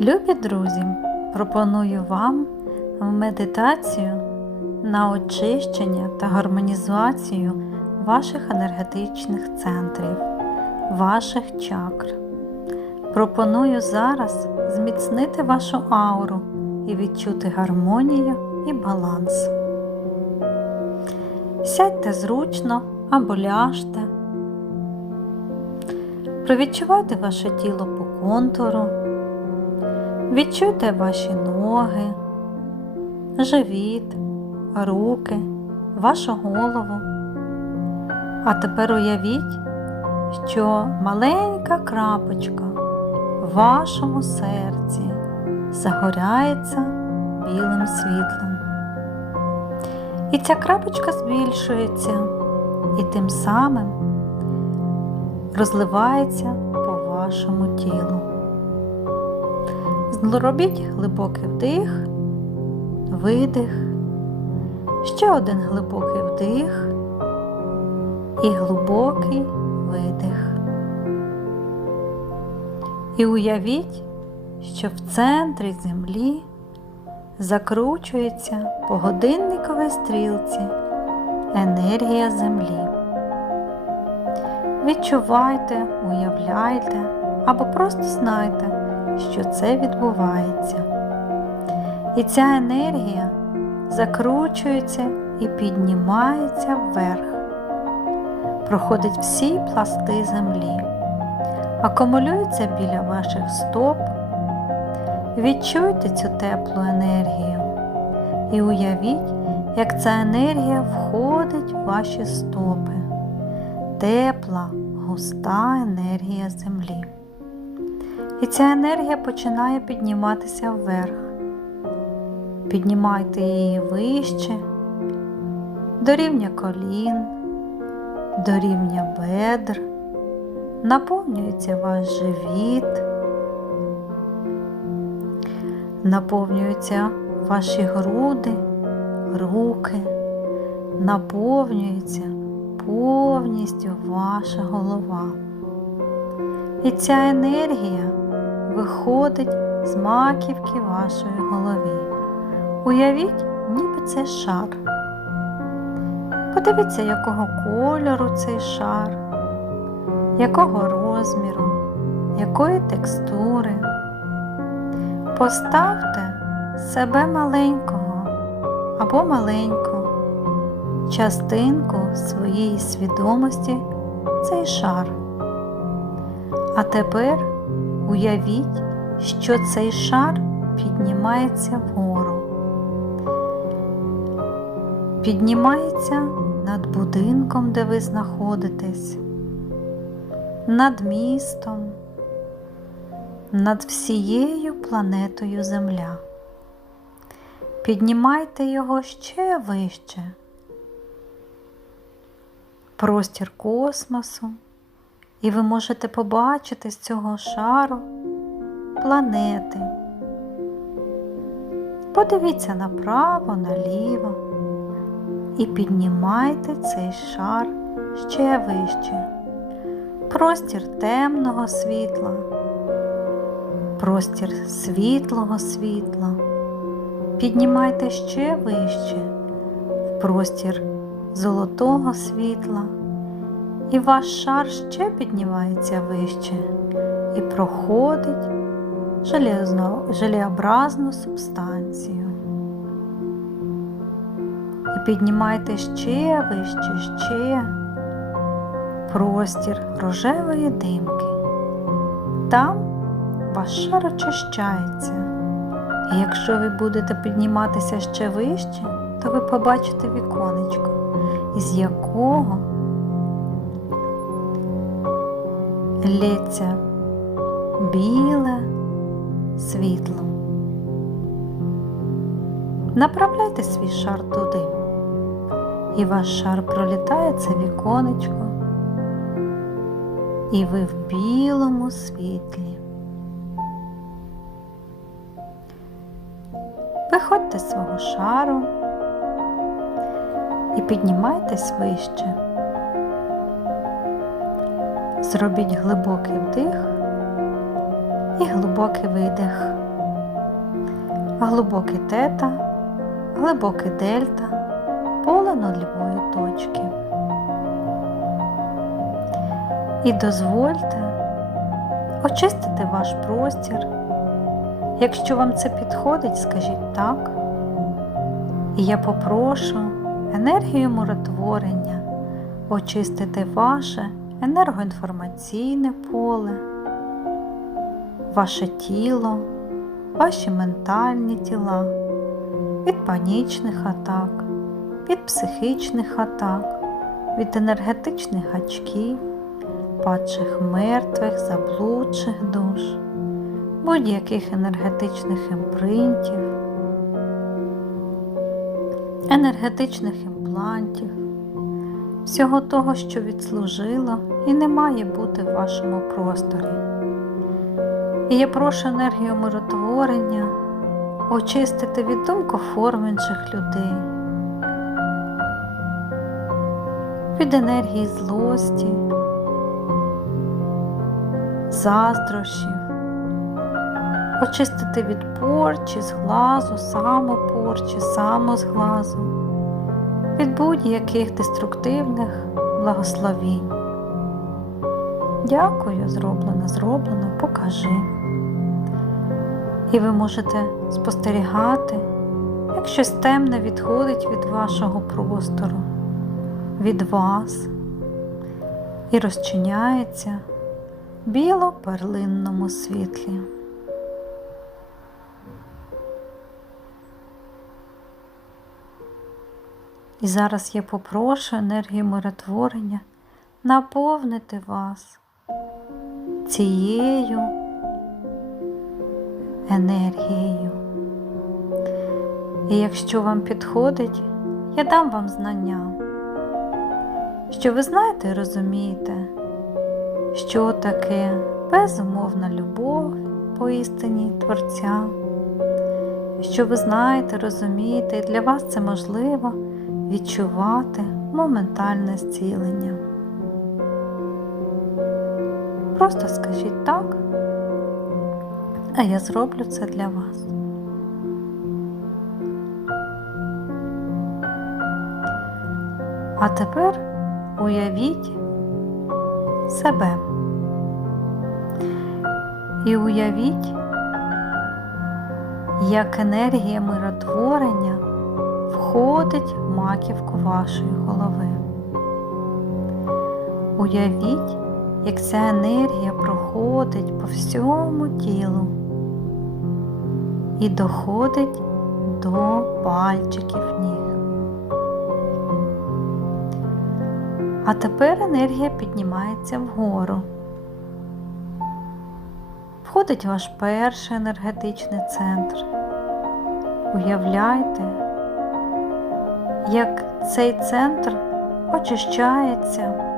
Любі друзі, пропоную вам медитацію на очищення та гармонізацію ваших енергетичних центрів, ваших чакр. Пропоную зараз зміцнити вашу ауру і відчути гармонію і баланс. Сядьте зручно або ляжте. Провідчувайте ваше тіло по контуру. Відчуйте ваші ноги, живіт, руки, вашу голову. А тепер уявіть, що маленька крапочка в вашому серці загоряється білим світлом. І ця крапочка збільшується і тим самим розливається по вашому тілу. Зробіть глибокий вдих, видих, ще один глибокий вдих і глибокий видих. І уявіть, що в центрі землі закручується по годинниковій стрілці енергія землі. Відчувайте, уявляйте або просто знайте, що це відбувається. І ця енергія закручується і піднімається вверх, проходить всі пласти землі, акумулюється біля ваших стоп. Відчуйте цю теплу енергію і уявіть, як ця енергія входить в ваші стопи. Тепла, густа енергія землі. І ця енергія починає підніматися вверх. Піднімайте її вище, до рівня колін, до рівня бедр, наповнюється ваш живіт, наповнюються ваші груди, руки, наповнюється повністю ваша голова. І ця енергія виходить з маківки вашої голові. Уявіть, ніби це шар. Подивіться, якого кольору цей шар, якого розміру, якої текстури. Поставте себе маленького або маленьку частинку своєї свідомості цей шар. А тепер уявіть, що цей шар піднімається вгору, піднімається над будинком, де ви знаходитесь, над містом, над всією планетою Земля. Піднімайте його ще вище. Простір космосу, і ви можете побачити з цього шару планети. Подивіться направо, наліво і піднімайте цей шар ще вище. Простір темного світла, простір світлого світла. Піднімайте ще вище в простір золотого світла, і ваш шар ще піднімається вище і проходить желеобразну субстанцію. І піднімайте ще вище, ще простір рожевої димки. Там ваш шар очищається. І якщо ви будете підніматися ще вище, то ви побачите віконечко, із якого лється біле світло. Направляйте свій шар туди, і ваш шар пролітає це віконечко, і ви в білому світлі. Виходьте з свого шару і піднімайтесь вище. Зробіть глибокий вдих і глибокий видих. Глибокий тета, глибокий дельта, поле нульової точки. І дозвольте очистити ваш простір. Якщо вам це підходить, скажіть так. І я попрошу енергію миротворення очистити ваше енергоінформаційне поле, ваше тіло, ваші ментальні тіла від панічних атак, від психічних атак, від енергетичних гачків, падших мертвих, заблудших душ, будь-яких енергетичних імпринтів, енергетичних імплантів всього того, що відслужило і не має бути в вашому просторі. І я прошу енергію миротворення очистити від думкоформ інших людей, від енергії злості, заздрощів, очистити від порчі, зглазу, самопорчі, самозглазу від будь-яких деструктивних благословінь. Дякую, зроблено, зроблено, покажи. І ви можете спостерігати, як щось темне відходить від вашого простору, від вас і розчиняється біло-перлинному світлі. І зараз я попрошу енергію миротворення наповнити вас цією енергією. І якщо вам підходить, я дам вам знання, що ви знаєте і розумієте, що таке безумовна любов по істині Творця, що ви знаєте, розумієте, і для вас це можливо відчувати моментальне зцілення. Просто скажіть так, а я зроблю це для вас. А тепер уявіть себе і уявіть, як енергія миротворення входить в маківку вашої голови. Уявіть, як ця енергія проходить по всьому тілу і доходить до пальчиків ніг. А тепер енергія піднімається вгору. Входить ваш перший енергетичний центр. Уявляйте, як цей центр очищається,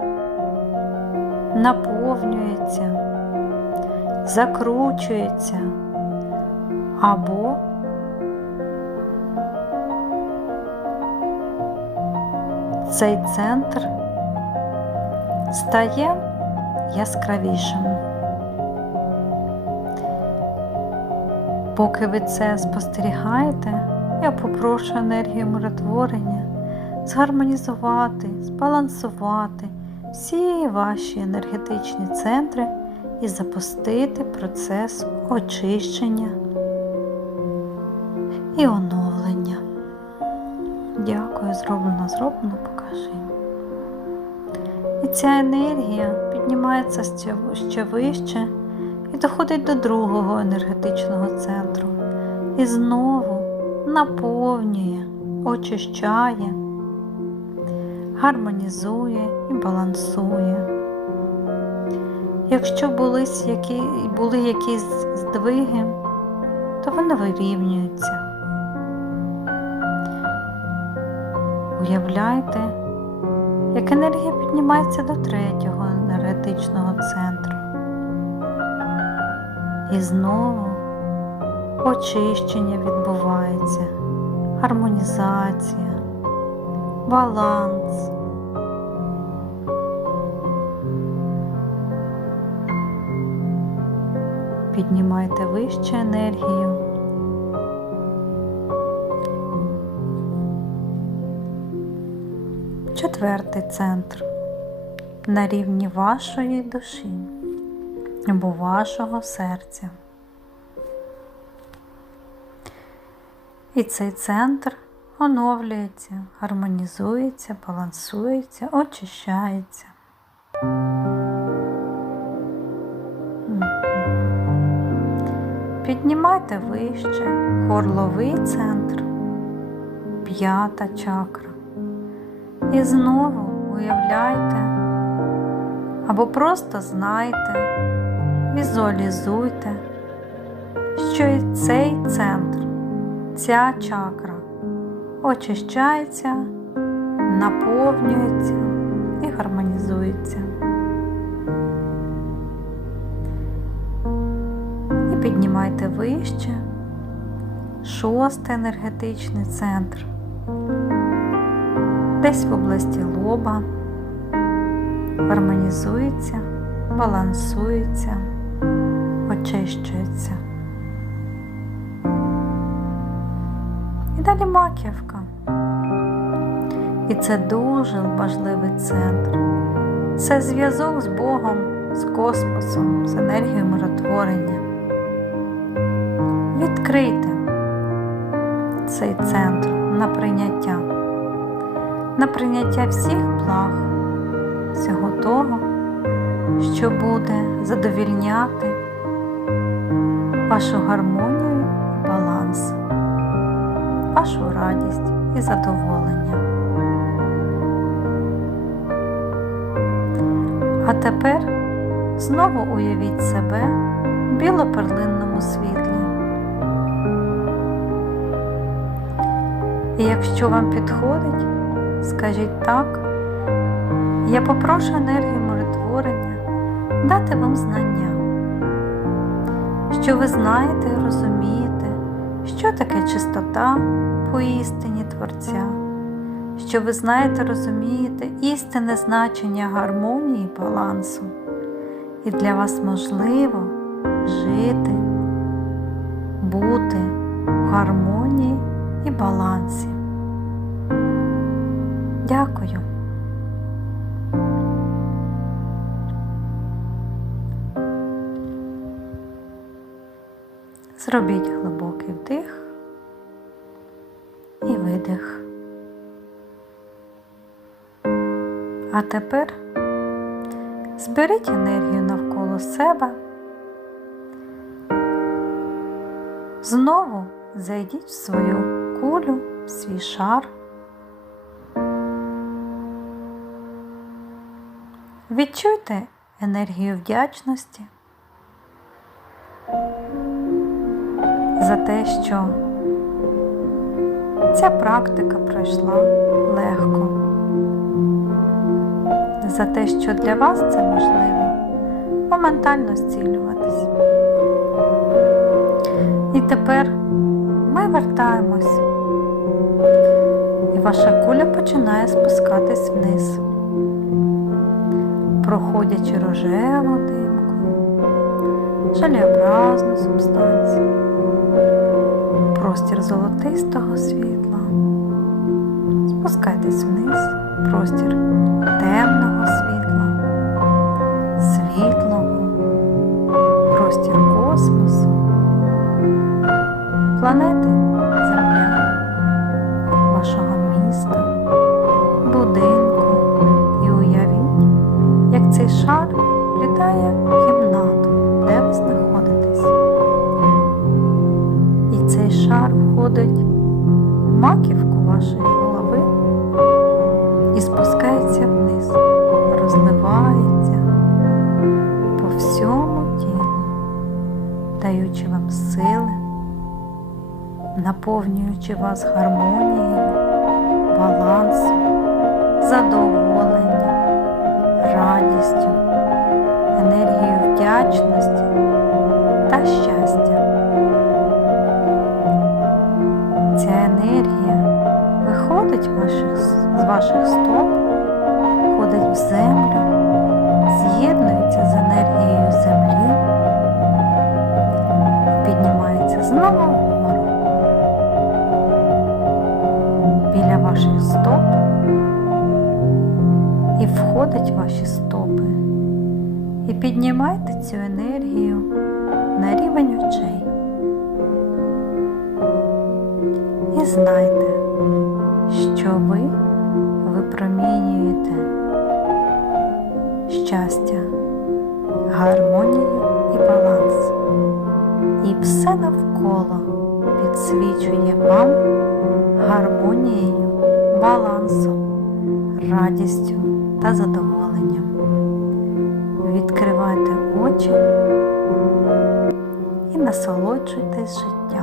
наповнюється, закручується або цей центр стає яскравішим. Поки ви це спостерігаєте, я попрошу енергію миротворення згармонізувати, збалансувати всі ваші енергетичні центри і запустити процес очищення і оновлення. Дякую, зроблено, зроблено, покажи. І ця енергія піднімається ще вище і доходить до другого енергетичного центру. І знову наповнює, очищає, гармонізує і балансує. Якщо були які, були якісь здвиги, то вони вирівнюються. Уявляйте, як енергія піднімається до третього енергетичного центру. І знову очищення відбувається, гармонізація, баланс. Піднімайте вище енергію. Четвертий центр на рівні вашої душі або вашого серця. І цей центр оновлюється, гармонізується, балансується, очищається. Піднімайте вище горловий центр, п'ята чакра. І знову уявляйте або просто знайте, візуалізуйте, що і цей центр, ця чакра очищається, наповнюється і гармонізується. Піднімайте вище шостий енергетичний центр десь в області лоба, гармонізується, балансується, очищується. І далі маківка. І це дуже важливий центр. Це зв'язок з Богом, з космосом, з енергією миротворення. Відкрийте цей центр на прийняття на прийняття всіх благ, всього того, що буде задовільняти вашу гармонію і баланс, вашу радість і задоволення. А тепер знову уявіть себе в білоперлинному світлі. І якщо вам підходить, Скажіть так, я попрошу енергію миротворення дати вам знання, що ви знаєте і розумієте, що таке чистота по істині Творця, що ви знаєте, розумієте істинне значення гармонії і балансу, і для вас можливо жити, бути в гармонії і балансі. Дякую. Зробіть глибокий вдих і видих. А тепер зберіть енергію навколо себе. Знову зайдіть в свою кулю, в свій шар. Відчуйте енергію вдячності за те, що ця практика пройшла легко, за те, що для вас це можливо моментально зцілюватись. І тепер ми вертаємось, і ваша куля починає спускатись вниз проходячи рожеву димку, жалеобразну субстанцію, простір золотистого світла. Спускайтесь вниз, простір темного світла, наповнюючи вас гармонією, балансом, задоволенням радістю, енергією вдячності та щастя. Ця енергія виходить з ваших стоп, входить в землю, з'єднується з енергією землі піднімається знову ваших стоп і входить в ваші стопи. І піднімайте цю енергію на рівень очей. І знайте, що ви випромінюєте щастя, гармонію і баланс. І все навколо підсвічує вам гармонією, балансом, радістю та задоволенням. Відкривайте очі і насолоджуйтесь життям.